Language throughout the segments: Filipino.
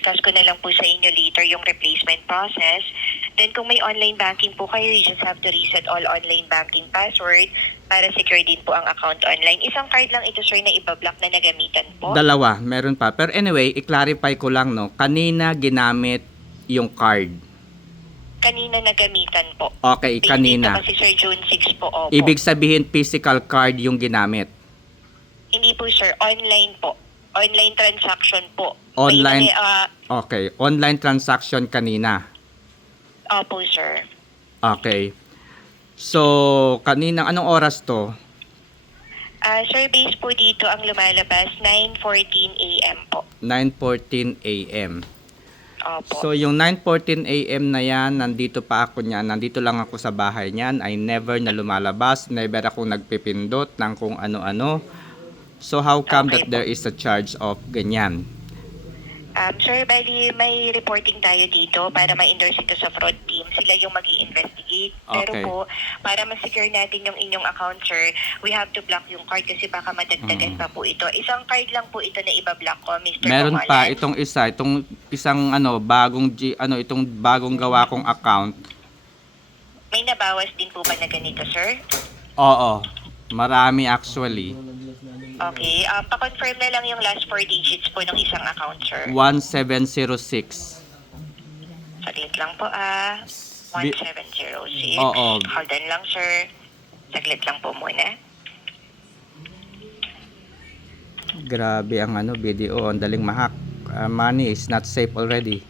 i-discuss ko na lang po sa inyo later yung replacement process. Then kung may online banking po kayo, you just have to reset all online banking password para secure din po ang account online. Isang card lang ito, sir, na ibablock na nagamitan po. Dalawa, meron pa. Pero anyway, i-clarify ko lang, no, kanina ginamit yung card. Kanina nagamitan po. Okay, kanina. Dito kasi, sir, June 6 po. Opo. Ibig sabihin physical card yung ginamit. Hindi po, sir. Online po. Online transaction po. Online. May, Okay, online transaction kanina. opo, sir. Okay. So, kanina, anong oras to? Sir, base po dito ang lumalabas, 9:14 a.m. po. 9:14 a.m. Opo. So, yung 9:14 a.m. na yan, nandito pa ako niyan. Nandito lang ako sa bahay niyan. I never na lumalabas. Never akong nagpipindot ng kung ano-ano. So, how come Okay that there is a charge of ganyan? Sir, bali may reporting tayo dito para ma-endorse ito sa fraud team. Sila yung mag-i-investigate. Pero Okay. po, para ma-secure natin yung inyong account, sir, we have to block yung card kasi baka madagdagan pa po ito. Isang card lang po ito na ibablock ko, Mr. Meron Pangalan. pa itong isang itong bagong gawa kong account. May nabawas din po ba na ganito, sir? Oo. Marami actually. Okay. Pa-confirm na lang yung last 4 digits po ng isang account, sir. 1706. Saglit lang po, 1706. Oo. Hold on lang, sir. Saglit lang po muna. Grabe ang video, ang daling ma-hack. Money is not safe already.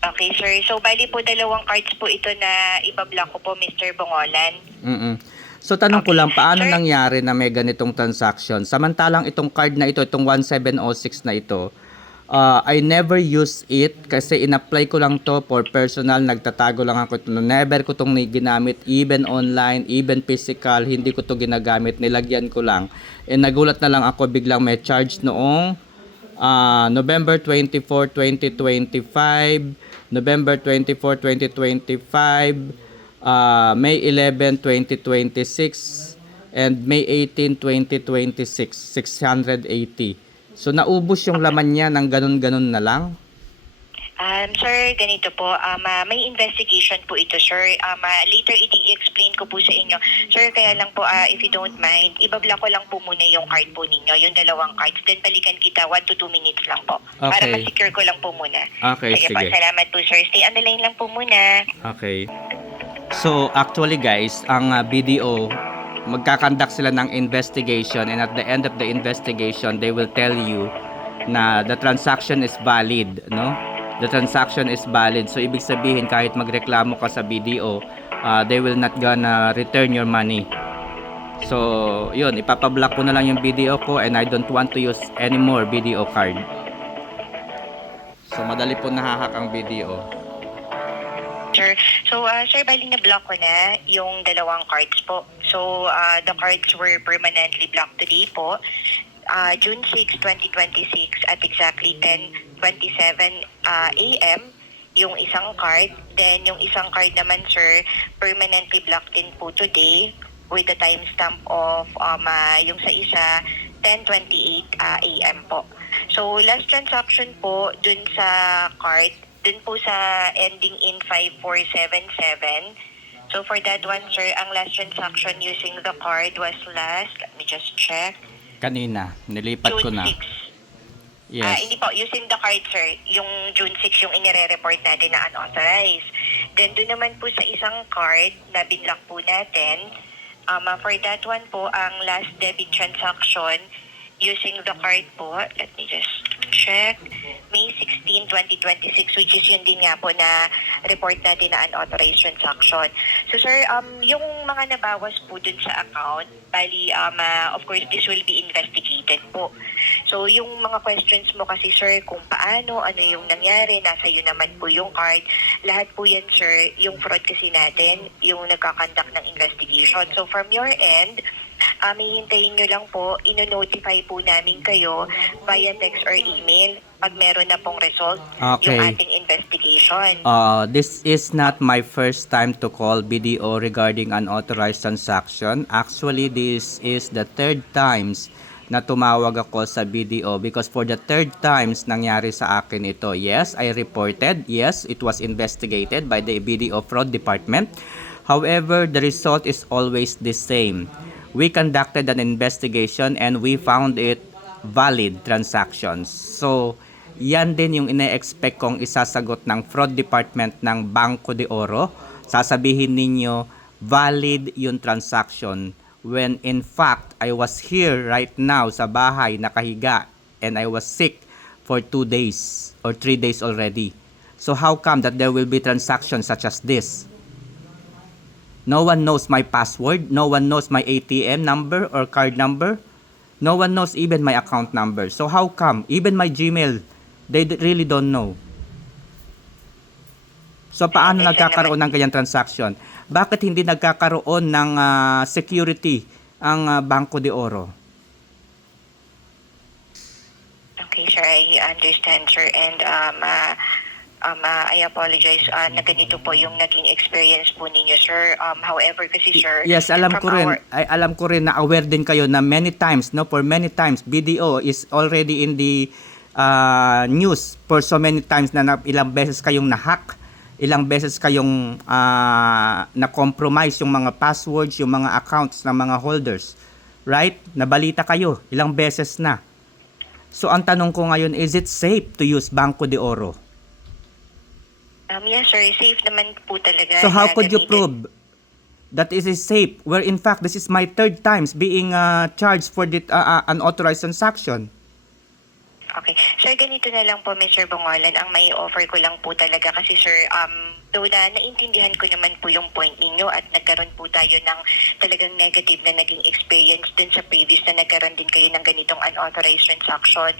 Okay, sir. So, bali po 2 cards po ito na ibablock ko po, Mr. Bongolan. So tanong ko Okay. lang, paano Sir? nangyari na may ganitong transaction? Samantalang itong card na ito, itong 1706 na ito, I never use it kasi in-apply ko lang to for personal, nagtatago lang ako ito. Never ko itong ginamit, even online, even physical, hindi ko to ginagamit, nilagyan ko lang. Nagulat na lang ako, biglang may charge noong November 24, 2025, November 24, 2025, May 11, 2026, and May 18, 2026, 680. So, naubos yung laman niya ng ganun-ganun na lang? Sir, ganito po. May investigation po ito, sir. Later, i-explain ko po sa inyo. Sir, kaya lang po, if you don't mind, ibablock ko lang po muna yung card po ninyo, yung 2 cards. Then, balikan kita 1 to 2 minutes lang po. Para Okay. ma-secure ko lang po muna. Okay, Sige po, sige. salamat po, sir. Stay on the line lang po muna. Okay. So, actually guys, ang BDO, magkakandak sila ng investigation, and at the end of the investigation, they will tell you na the transaction is valid, no? The transaction is valid. So, ibig sabihin, kahit magreklamo ka sa BDO, they will not gonna return your money. So, yun, ipapablock ko na lang yung BDO ko, and I don't want to use any more BDO card. So, madali po nahahack ang BDO. Sir, so sir, bali na-block ko na yung 2 cards po. So, the cards were permanently blocked today po. June 6, 2026 at exactly 10:27 a.m. yung isang card. Then, yung isang card naman, sir, permanently blocked din po today with the timestamp of yung sa isa, 10:28 a.m. po. So, last transaction po dun sa card, dun po sa ending in 5477. So, for that one, sir, ang last transaction using the card was last, let me just check, Kanina, nilipat ko June na. 6. Yes. Hindi po, using the card, sir, yung June 6 yung inire-report natin na unauthorized. Then, doon naman po sa isang card na binlock po natin, for that one po, ang last debit transaction using the card po, let me just check, May 16, 2026, which is yun din nga po na report natin na unauthorized transaction. So sir, yung mga nabawas po dun sa account, bali, of course, this will be investigated po. So yung mga questions mo kasi sir, kung paano, ano yung nangyari, nasa iyo naman po yung card, lahat po yan sir, yung fraud kasi natin, yung nagkakandak ng investigation. So from your end, hihintayin nyo lang po, ino-notify po namin kayo via text or email pag meron na pong result Okay. yung ating investigation. This is not my first time to call BDO regarding unauthorized transaction. Actually, this is the third times na tumawag ako sa BDO because for the third times nangyari sa akin ito. Yes, I reported. Yes, it was investigated by the BDO Fraud Department. However, the result is always the same. We conducted an investigation and we found it valid transactions. So, yan din yung ine-expect kong isasagot ng Fraud Department ng Banco de Oro. Sasabihin ninyo, valid yung transaction. When in fact, I was here right now sa bahay, nakahiga, and I was sick for 2 days or 3 days already. So how come that there will be transactions such as this? No one knows my password, no one knows my ATM number or card number, no one knows even my account number. So how come? Even my Gmail, they really don't know. So paano nagkakaroon ng ganyan transaction? Bakit hindi nagkakaroon ng security ang Banco de Oro? Okay, sir, I understand, sir. And I apologize na ganito po yung naging experience po ninyo, sir. However, kasi, sir, Yes, alam ko rin. Alam ko rin na aware din kayo na many times, no, for many times BDO is already in the news for so many times na ilang beses kayong na-hack. Ilang beses kayong na-compromise yung mga passwords, yung mga accounts ng mga holders. Right? Nabalita kayo. Ilang beses na. So, ang tanong ko ngayon, is it safe to use Banco de Oro? Yes, sir. Safe naman po talaga. So, how could you prove that it is safe? Where, in fact, this is my third times being charged for the unauthorized transaction. Okay. Sir, ganito na lang po, Mr. Bongolan. Ang may offer ko lang po talaga kasi, sir, though na naintindihan ko naman po yung point ninyo at nagkaroon po tayo ng talagang negative na naging experience din sa previous na nagkaroon din kayo ng ganitong unauthorized transaction.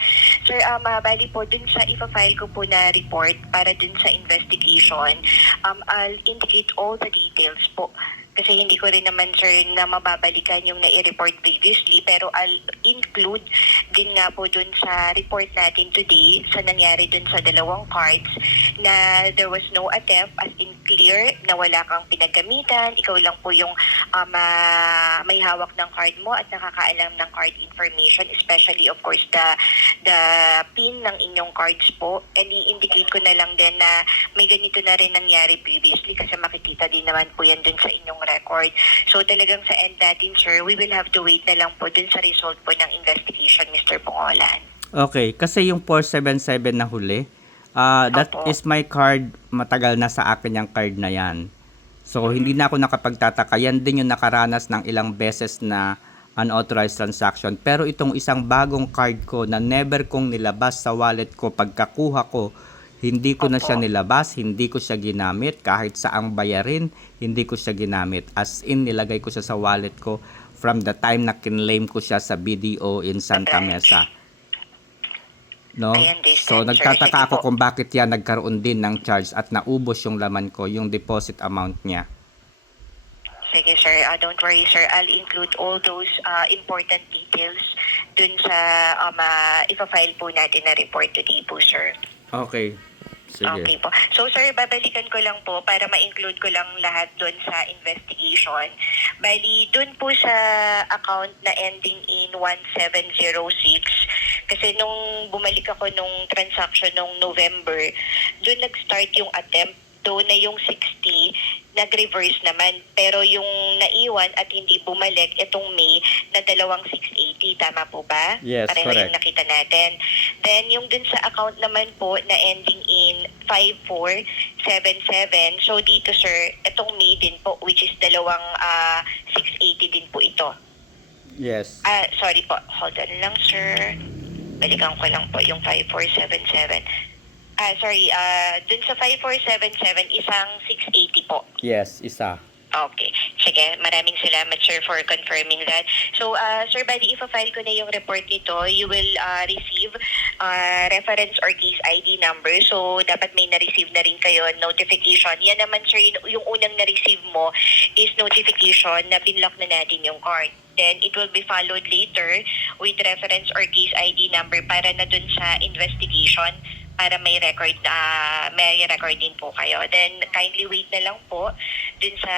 Sir, bali po dun sa ipa-file ko po na report para dun sa investigation, I'll indicate all the details po. Kasi hindi ko rin naman, sir, na mababalikan yung na-report previously, pero I'll include din nga po dun sa report natin today sa nangyari dun sa dalawang cards na there was no attempt, as in clear, na wala kang pinagamitan, ikaw lang po yung may hawak ng card mo at nakakaalam ng card information, especially of course the PIN ng inyong cards po. And i-indicate ko na lang din na may ganito na rin nangyari previously kasi makikita din naman po yan dun sa inyong record. So talagang sa end natin, sir, we will have to wait na lang po dun sa result po ng investigation, Mr. Bongolan. Okay, kasi yung 477 na huli, that Opo. is my card, matagal na sa akin yung card na yan. So, hindi na ako nakapagtataka. Yan din yung nakaranas ng ilang beses na unauthorized transaction. Pero itong isang bagong card ko na never kong nilabas sa wallet ko, pagkakuha ko, hindi ko na siya nilabas, hindi ko siya ginamit, kahit saang bayarin, hindi ko siya ginamit. As in, nilagay ko siya sa wallet ko from the time na kinlaim ko siya sa BDO in Santa Mesa. No? I understand, So, sir. nagtataka Sige ako po. kung bakit yan nagkaroon din ng charge at naubos yung laman ko, yung deposit amount niya. Sige, sir. Don't worry, sir. I'll include all those important details dun sa ipa-file po natin na report today po, sir. Okay. Sige. Okay po. So, sir, babalikan ko lang po para ma-include ko lang lahat dun sa investigation. Bali, dun po sa account na ending in 1706, kasi nung bumalik ako nung transaction nung November, dun nag-start yung attempt. Doon na yung 60, nag-reverse naman. Pero yung naiwan at hindi bumalik, itong May, na dalawang 680. Tama po ba? Yes, Pareho correct. yung nakita natin. Then, yung dun sa account naman po na ending in 5477. So, dito, sir, itong May din po, which is dalawang 680 din po ito. Yes. Sorry po. Hold on lang, sir. Balikan ko lang po yung 5477. Dun sa 5477, isang 680 po. Yes, isa. Okay. Sige, maraming salamat, sir, for confirming that. So, sir, bali, ipa-file ko na yung report nito. You will receive reference or case ID number. So, dapat may na-receive na rin kayo, notification. Yan naman, sir, yung unang na-receive mo is notification na binlock na natin yung card. Then, it will be followed later with reference or case ID number para na dun sa investigation para may record din po kayo. Then, kindly wait na lang po dun sa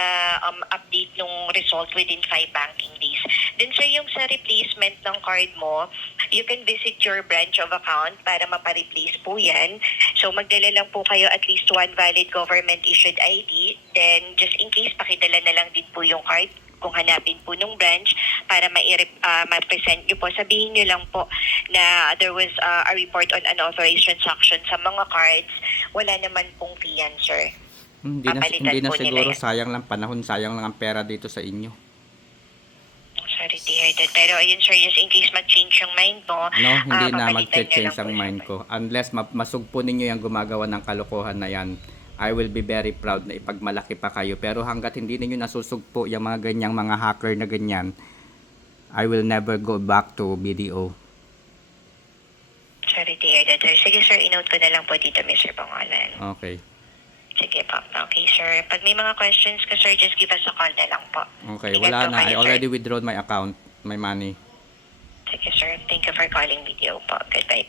update nung result within 5 banking days. Then, sir, yung sa replacement ng card mo, you can visit your branch of account para mapa-replace po yan. So, magdala lang po kayo at least one valid government-issued ID. Then, just in case, pakidala na lang din po yung card kung hanapin po nung branch para ma-present nyo po. Sabihin nyo lang po na there was a report on unauthorized transaction sa mga cards. Wala naman pong fee yan, sir. Hindi na po nila siguro, yan. sayang lang panahon, sayang lang ang pera dito sa inyo. Sorry to hear that. Pero ayun, sir, just in case mag-change yung mind mo, No, hindi na papalitan nyo mag-change lang ang po mind siya. ko. Unless masugpo ninyo yung gumagawa ng kalokohan na yan, I will be very proud na ipagmalaki pa kayo. Pero hanggat hindi ninyo nasusugpo yung mga ganyang mga hacker na ganyan, I will never go back to BDO. Sorry to hear that, sir. Sige, sir, inote ko na lang po dito, Mr. Pangalan. Okay. Sige po. Okay, sir. Pag may mga questions ka, sir, just give us a call na lang po. Okay, Ingat wala po na. I kayo, already sir. withdrawn my account, my money. Sige, sir. Thank you for calling video po. Goodbye.